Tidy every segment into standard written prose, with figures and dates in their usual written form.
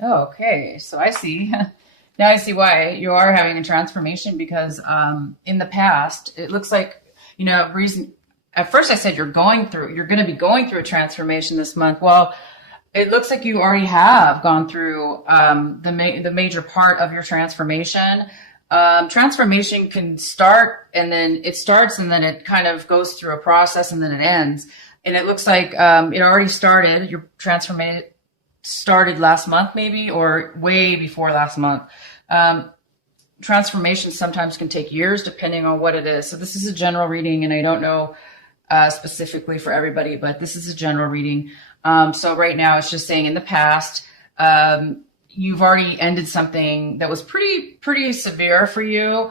Oh, okay. So I see. Now I see why you are having a transformation because in the past, it looks like, reason. At first I said you're going to be going through a transformation this month. Well, it looks like you already have gone through the major part of your transformation. Transformation can start and then it starts and then it kind of goes through a process and then it ends. And it looks like it already started. Your transformation started last month, maybe, or way before last month. Transformations sometimes can take years depending on what it is. So this is a general reading, and I don't know specifically for everybody, but this is a general reading. So right now it's just saying in the past, you've already ended something that was pretty severe for you.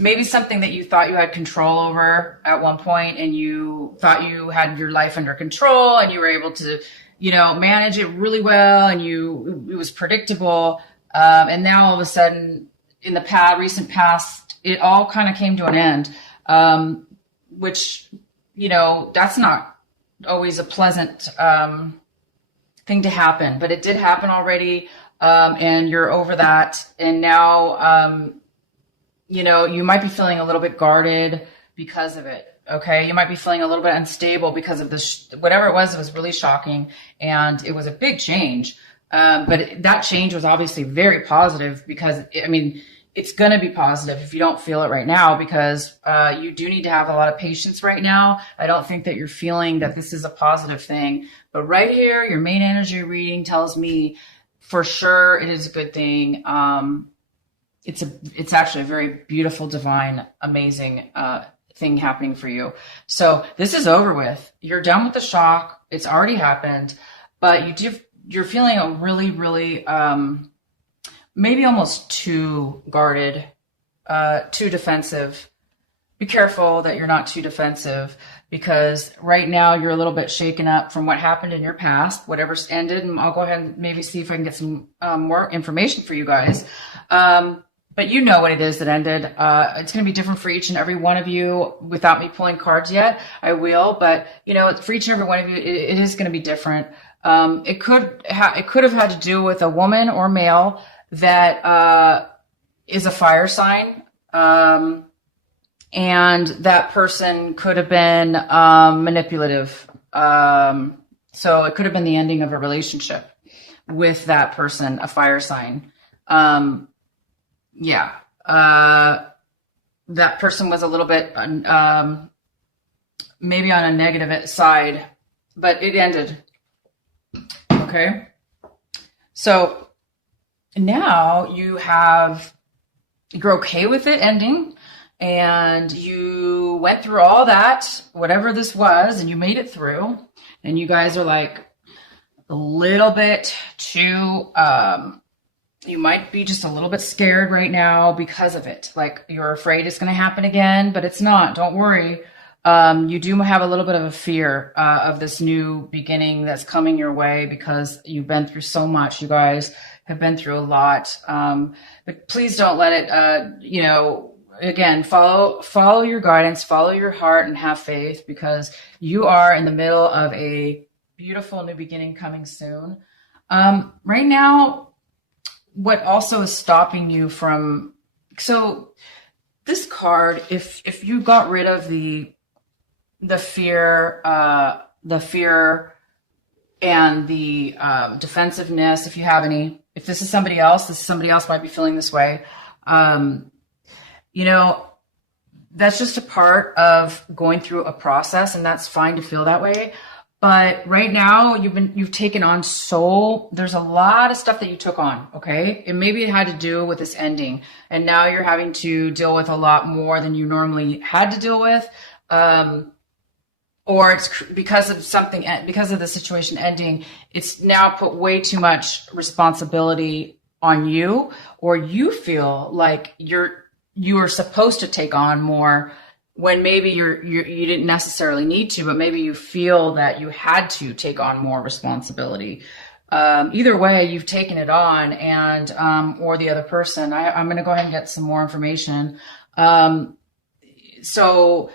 Maybe something that you thought you had control over at one point, and you thought you had your life under control and you were able to, manage it really well, and it was predictable. And now all of a sudden in the recent past, it all kind of came to an end, which, that's not always a pleasant, thing to happen, but it did happen already. And you're over that. And now, you might be feeling a little bit guarded because of it. Okay. You might be feeling a little bit unstable because of this, whatever it was really shocking. And it was a big change. But that change was obviously very positive because it's going to be positive if you don't feel it right now, because, you do need to have a lot of patience right now. I don't think that you're feeling that this is a positive thing, but right here, your main energy reading tells me for sure it is a good thing. It's actually a very beautiful, divine, amazing, thing happening for you. So this is over with. You're done with the shock. It's already happened, but you're feeling a really, really, maybe almost too guarded, too defensive. Be careful that you're not too defensive, because right now you're a little bit shaken up from what happened in your past, whatever's ended. And I'll go ahead and maybe see if I can get some more information for you guys. But you know what it is that ended. It's going to be different for each and every one of you. Without me pulling cards yet, I will. But for each and every one of you, it is going to be different. It could have had to do with a woman or male that is a fire sign, and that person could have been manipulative. So it could have been the ending of a relationship with that person, a fire sign. Yeah. That person was a little bit, maybe on a negative side, but it ended. Okay. So now you're okay with it ending, and you went through all that, whatever this was, and you made it through, and you guys are like a little bit too, you might be just a little bit scared right now because of it. Like you're afraid it's going to happen again, but it's not. Don't worry. You do have a little bit of a fear of this new beginning that's coming your way, because you've been through so much. You guys have been through a lot. But please don't let it, again, follow your guidance, follow your heart, and have faith, because you are in the middle of a beautiful new beginning coming soon. Right now, what also is stopping you from, so this card, if you got rid of the fear and the defensiveness, if you have any, if this is somebody else might be feeling this way. That's just a part of going through a process, and that's fine to feel that way. But right now you've taken on there's a lot of stuff that you took on. Okay. And maybe it had to do with this ending, and now you're having to deal with a lot more than you normally had to deal with. Or it's because of the situation ending, it's now put way too much responsibility on you, or you feel like you are supposed to take on more when maybe you didn't necessarily need to, but maybe you feel that you had to take on more responsibility. Either way, you've taken it on, and or the other person. I'm going to go ahead and get some more information. So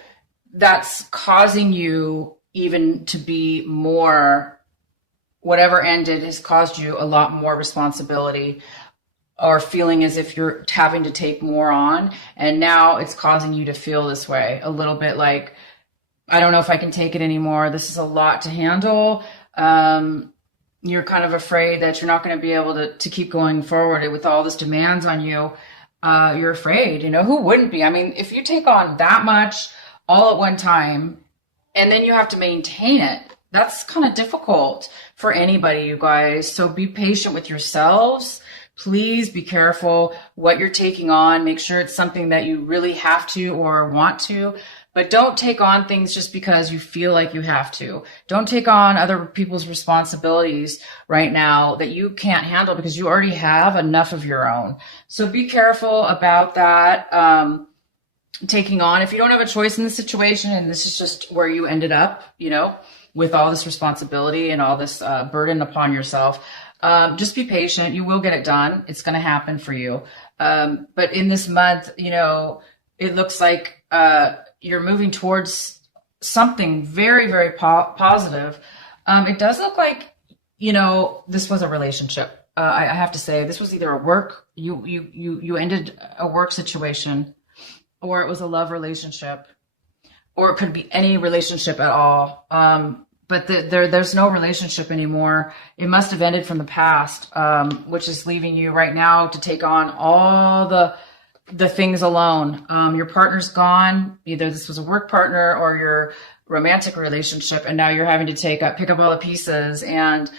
that's causing you even to be more whatever ended has caused you a lot more responsibility, or feeling as if you're having to take more on. And now it's causing you to feel this way a little bit, like, I don't know if I can take it anymore. This is a lot to handle. You're kind of afraid that you're not going to be able to keep going forward with all this demands on you. You're afraid, who wouldn't be? I mean, if you take on that much all at one time and then you have to maintain it, that's kind of difficult for anybody, you guys. So be patient with yourselves. Please be careful what you're taking on. Make sure it's something that you really have to or want to. But don't take on things just because you feel like you have to. Don't take on other people's responsibilities right now that you can't handle, because you already have enough of your own. So be careful about that. Taking on, if you don't have a choice in the situation, and this is just where you ended up, with all this responsibility and all this burden upon yourself, just be patient. You will get it done. It's going to happen for you. But in this month, it looks like you're moving towards something very, very positive. It does look like, this was a relationship. I have to say, this was either a work, you ended a work situation, or it was a love relationship, or it could be any relationship at all. But there's no relationship anymore. It must have ended from the past, which is leaving you right now to take on all the things alone. Your partner's gone. Either this was a work partner or your romantic relationship, and now you're having to pick up all the pieces and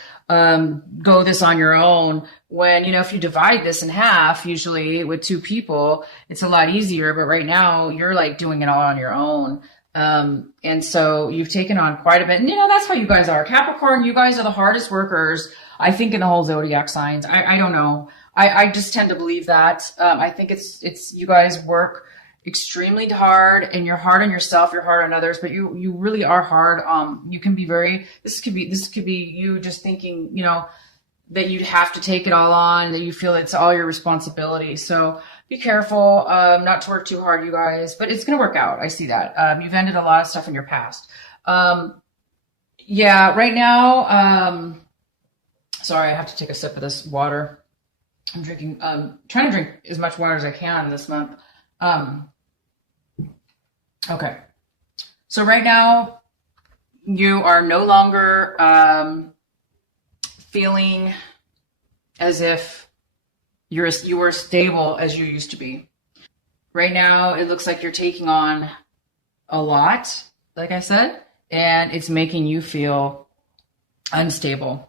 go this on your own. When, if you divide this in half, usually with two people, it's a lot easier. But right now you're like doing it all on your own. And so you've taken on quite a bit. And that's how you guys are. Capricorn, you guys are the hardest workers, I think, in the whole zodiac signs. I don't know. I just tend to believe that. I think it's you guys work extremely hard, and you're hard on yourself, you're hard on others, but you really are hard. You can be this could be you just thinking, that you'd have to take it all on, that you feel it's all your responsibility. So be careful, not to work too hard, you guys, but it's going to work out. I see that. You've ended a lot of stuff in your past. Yeah, right now, sorry, I have to take a sip of this water. I'm drinking, trying to drink as much water as I can this month. Okay. So right now you are no longer, feeling as if you were stable as you used to be. Right now, it looks like you're taking on a lot, like I said, and it's making you feel unstable.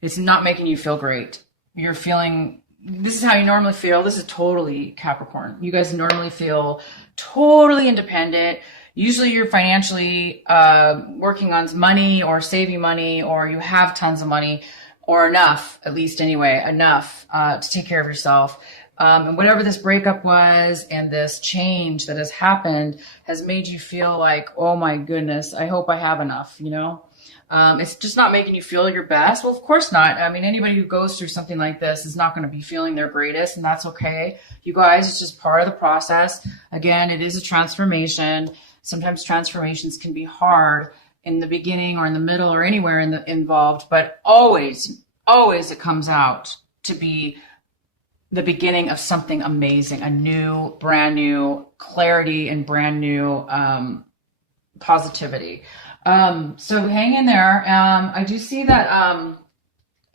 It's not making you feel great. You're feeling, this is how you normally feel. This is totally Capricorn. You guys normally feel totally independent. Usually you're financially working on money or saving money, or you have tons of money, or enough, at least anyway, enough to take care of yourself. And whatever this breakup was and this change that has happened has made you feel like, oh my goodness, I hope I have enough, It's just not making you feel your best. Well, of course not. I mean, anybody who goes through something like this is not going to be feeling their greatest, and that's okay. You guys, it's just part of the process. Again, it is a transformation. Sometimes transformations can be hard in the beginning or in the middle or anywhere involved, but always it comes out to be the beginning of something amazing, a brand new clarity and brand new positivity. So hang in there. I do see that,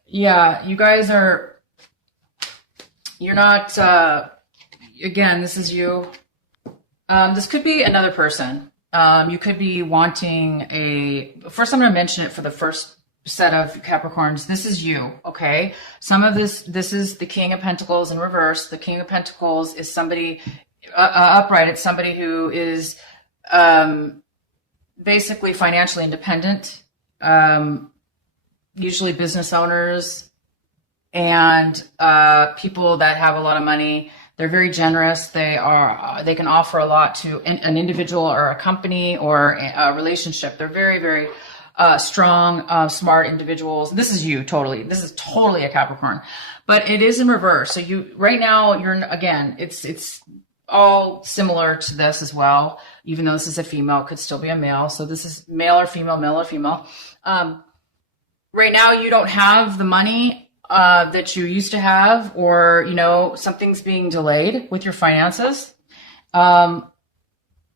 yeah, you guys you're not, again, this is you. This could be another person. You could be wanting first I'm going to mention it for the first set of Capricorns. This is you, okay? Some of this is the King of Pentacles in reverse. The King of Pentacles is somebody upright. It's somebody who is basically financially independent, usually business owners and people that have a lot of money. They're very generous. They can offer a lot to an individual or a company or a relationship. They're very, very strong, smart individuals. This is you totally. This is totally a Capricorn, but it is in reverse. So right now again, it's all similar to this as well. Even though this is a female, it could still be a male. So this is male or female, male or female. right now you don't have the money that you used to have, or, something's being delayed with your finances.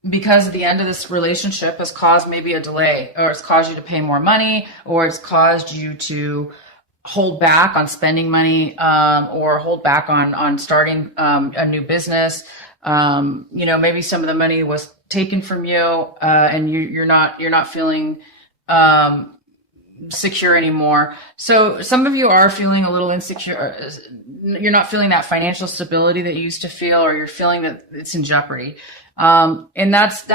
Because the end of this relationship has caused maybe a delay, or it's caused you to pay more money, or it's caused you to hold back on spending money, or hold back on starting a new business. Maybe some of the money was taken from you, and you're not feeling secure anymore. So some of you are feeling a little insecure. You're not feeling that financial stability that you used to feel, or you're feeling that it's in jeopardy. And that's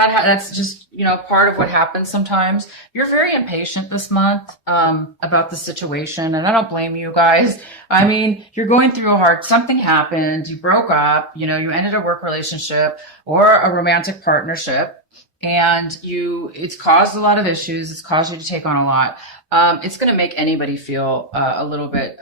just, part of what happens sometimes. You're very impatient this month, about the situation. And I don't blame you guys. I mean, you're going through something happened, you broke up, you ended a work relationship or a romantic partnership, and it's caused a lot of issues. It's caused you to take on a lot. It's going to make anybody feel, a little bit,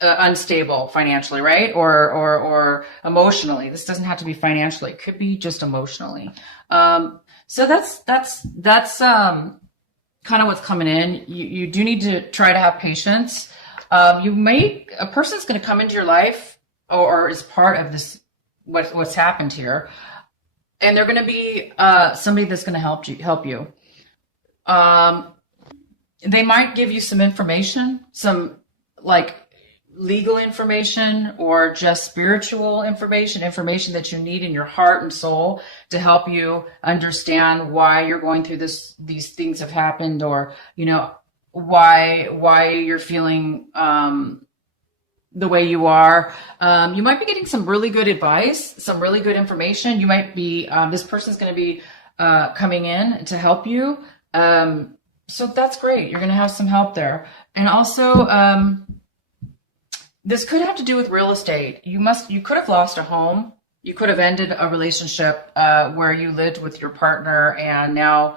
unstable financially, right? Or emotionally. This doesn't have to be financially. It could be just emotionally. So that's kind of what's coming in. You do need to try to have patience. A person's going to come into your life, or is part of this, what's happened here. And they're going to be, somebody that's going to help you. They might give you some information, some like legal information, or just spiritual information that you need in your heart and soul to help you understand why you're going through these things have happened, or, why you're feeling, the way you are. You might be getting some really good advice, some really good information. You might be, this person's going to be, coming in to help you. So that's great. You're going to have some help there. And also, this could have to do with real estate. You could have lost a home. You could have ended a relationship, where you lived with your partner, and now,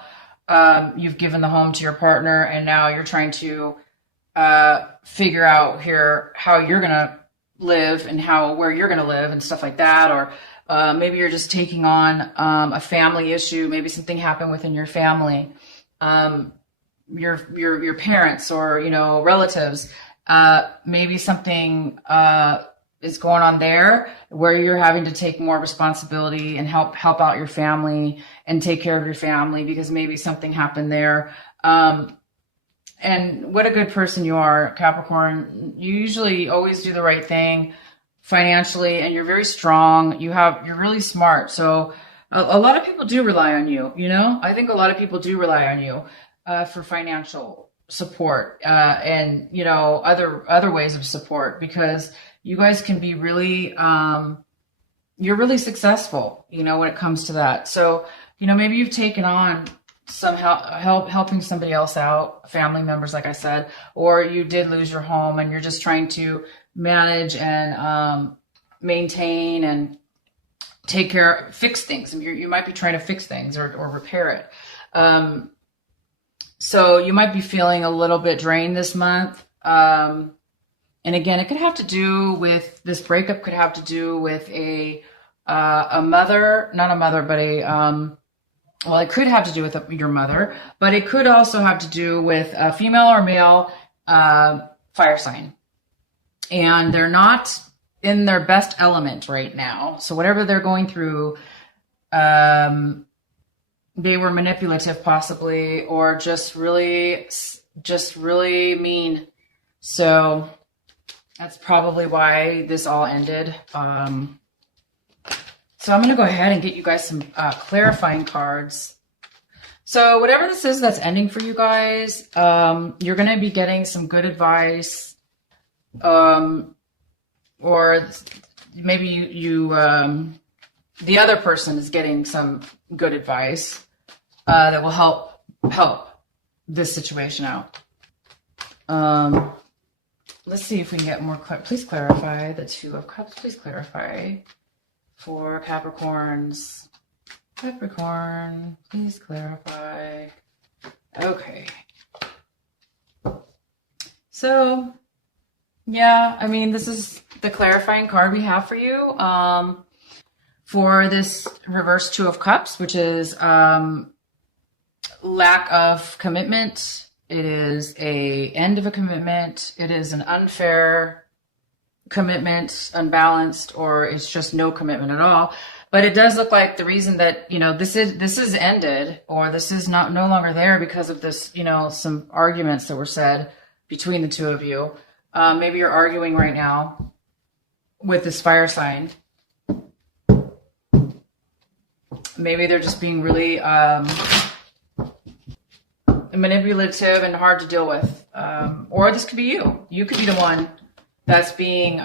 you've given the home to your partner, and now you're trying to, figure out here how you're going to live and where you're going to live and stuff like that. Or, maybe you're just taking on, a family issue. Maybe something happened within your family. Your parents, or, relatives, maybe something, is going on there where you're having to take more responsibility and help out your family and take care of your family, because maybe something happened there. And what a good person you are, Capricorn. You usually always do the right thing financially, and you're very strong. You're really smart. So a lot of people do rely on you, I think a lot of people do rely on you, for financial support, and, other ways of support, because you guys can be really, you're really successful, when it comes to that. So, maybe you've taken on some helping somebody else out, family members, like I said, or you did lose your home and you're just trying to manage and, maintain and fix things. And you might be trying to fix things or repair it. So you might be feeling a little bit drained this month. And again, it could have to do with this breakup, could have to do with a mother, not a mother, but it could have to do with your mother, but it could also have to do with a female or male, fire sign. And they're not in their best element right now. So whatever they're going through, they were manipulative possibly, or just really mean. So that's probably why this all ended. So I'm going to go ahead and get you guys some clarifying cards. So whatever this is that's ending for you guys, you're going to be getting some good advice. Or maybe you the other person is getting some good advice that will help this situation out. Let's see if we can get more. Please clarify the Two of Cups. Please clarify for Capricorns. Capricorn, please clarify. Okay. So, yeah, I mean, this is the clarifying card we have for you for this reverse Two of Cups, which is lack of commitment, It is a end of a commitment. It is an unfair commitment, unbalanced, or it's just no commitment at all. But it does look like the reason that, you know, this is ended, or this is no longer there because of this, you know, some arguments that were said between the two of you. Maybe you're arguing right now with this fire sign. Maybe they're just being really manipulative and hard to deal with. Or this could be you. You could be the one that's being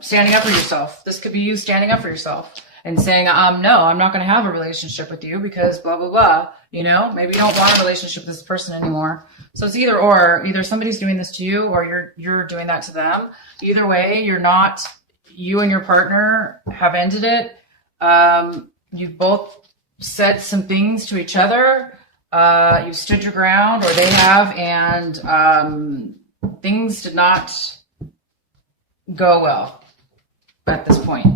standing up for yourself. This could be you standing up for yourself and saying, no, I'm not going to have a relationship with you because blah, blah, blah. You know, maybe you don't want a relationship with this person anymore. So it's either or. Either somebody's doing this to you or you're doing that to them. Either way, you and your partner have ended it. You've both said some things to each other. You've stood your ground, or they have, and things did not go well at this point.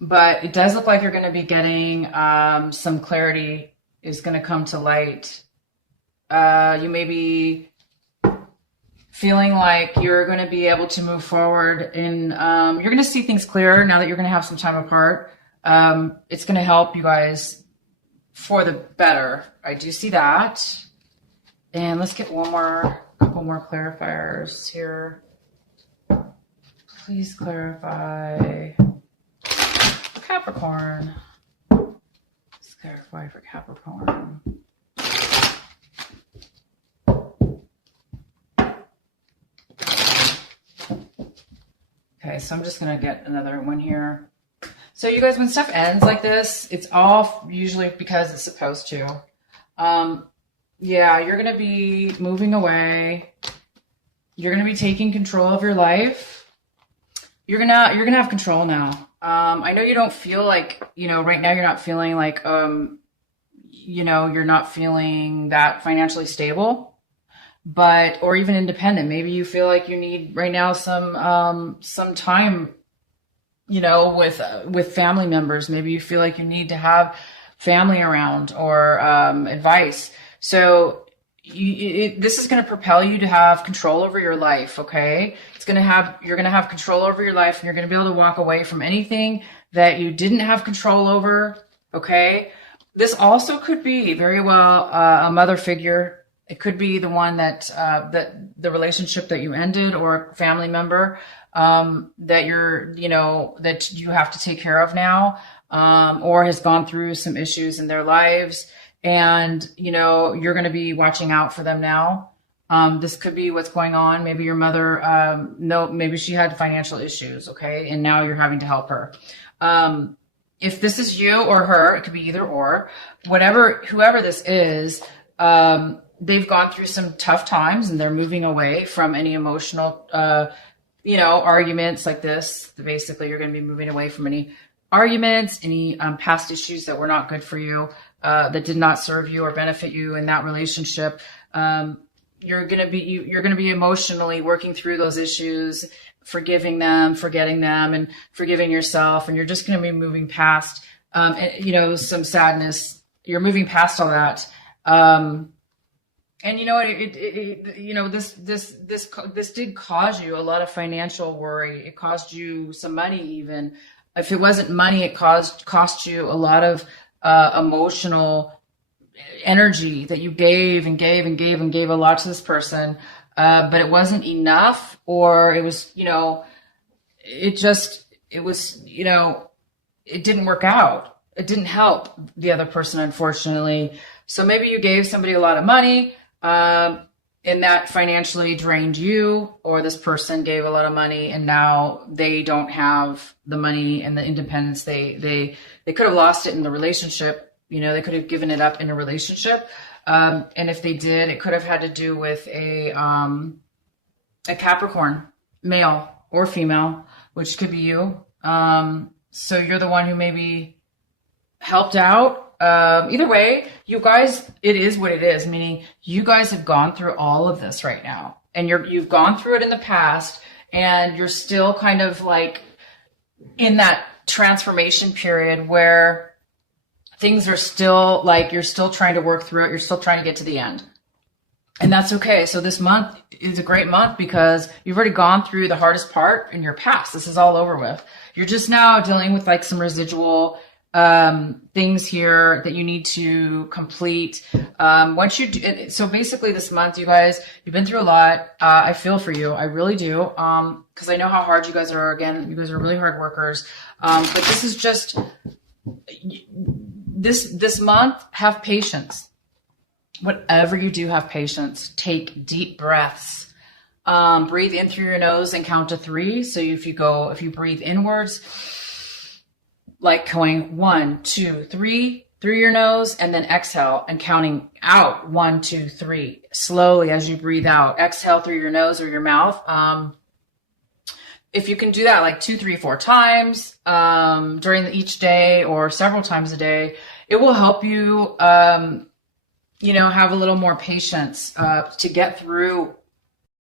But it does look like you're going to be getting some clarity is going to come to light. You may be feeling like you're going to be able to move forward, and you're going to see things clearer now that you're going to have some time apart. It's going to help you guys for the better. I do see that. And let's get couple more clarifiers here. Please clarify for Capricorn. Let's clarify for Capricorn. Okay, so I'm just going to get another one here. So you guys, when stuff ends like this, it's all usually because it's supposed to. Yeah, you're going to be moving away. You're going to be taking control of your life. You're going to have control now. I know you don't feel like, you know, right now you're not feeling like, you know, you're not feeling that financially stable, or even independent. Maybe you feel like you need right now some time, you know, with family members. Maybe you feel like you need to have family around, or advice. So this is going to propel you to have control over your life. Okay. You're going to have control over your life, and you're going to be able to walk away from anything that you didn't have control over. Okay. This also could be very well a mother figure. It could be the one that the relationship that you ended, or a family member that that you have to take care of now, or has gone through some issues in their lives, and you're going to be watching out for them now. This could be what's going on. Maybe your mother, maybe she had financial issues, okay, and now you're having to help her. If this is you or her, it could be either or. Whoever this is, they've gone through some tough times, and they're moving away from any emotional, arguments like this. Basically, you're going to be moving away from any arguments, any past issues that were not good for you, that did not serve you or benefit you in that relationship. You're going to be emotionally working through those issues, forgiving them, forgetting them, and forgiving yourself. And you're just going to be moving past, some sadness. You're moving past all that. And you know what? This did cause you a lot of financial worry. It caused you some money, even. If it wasn't money, it cost you a lot of emotional energy that you gave and gave and gave and gave a lot to this person, but it wasn't enough, or it was, it didn't work out. It didn't help the other person, unfortunately. So maybe you gave somebody a lot of money, and that financially drained you, or this person gave a lot of money and now they don't have the money and the independence. They could have lost it in the relationship. They could have given it up in a relationship. And if they did, it could have had to do with a Capricorn, male or female, which could be you. So you're the one who maybe helped out. Either way, you guys, it is what it is, meaning you guys have gone through all of this right now, and you've gone through it in the past, and you're still kind of like in that transformation period where things are still like, you're still trying to work through it. You're still trying to get to the end. And that's okay. So this month is a great month because you've already gone through the hardest part in your past. This is all over with. You're just now dealing with like some residual things here that you need to complete. Once you do, so basically this month, you guys, you've been through a lot. I feel for you. I really do. Cause I know how hard you guys are. Again, you guys are really hard workers. But this is just this month, have patience. Whatever you do, have patience. Take deep breaths. Breathe in through your nose and count to 3. So if you breathe inwards, like going 1, 2, 3 through your nose, and then exhale and counting out 1, 2, 3 slowly as you breathe out. Exhale through your nose or your mouth. If you can do that like 2, 3, 4 times during each day or several times a day, it will help you, have a little more patience to get through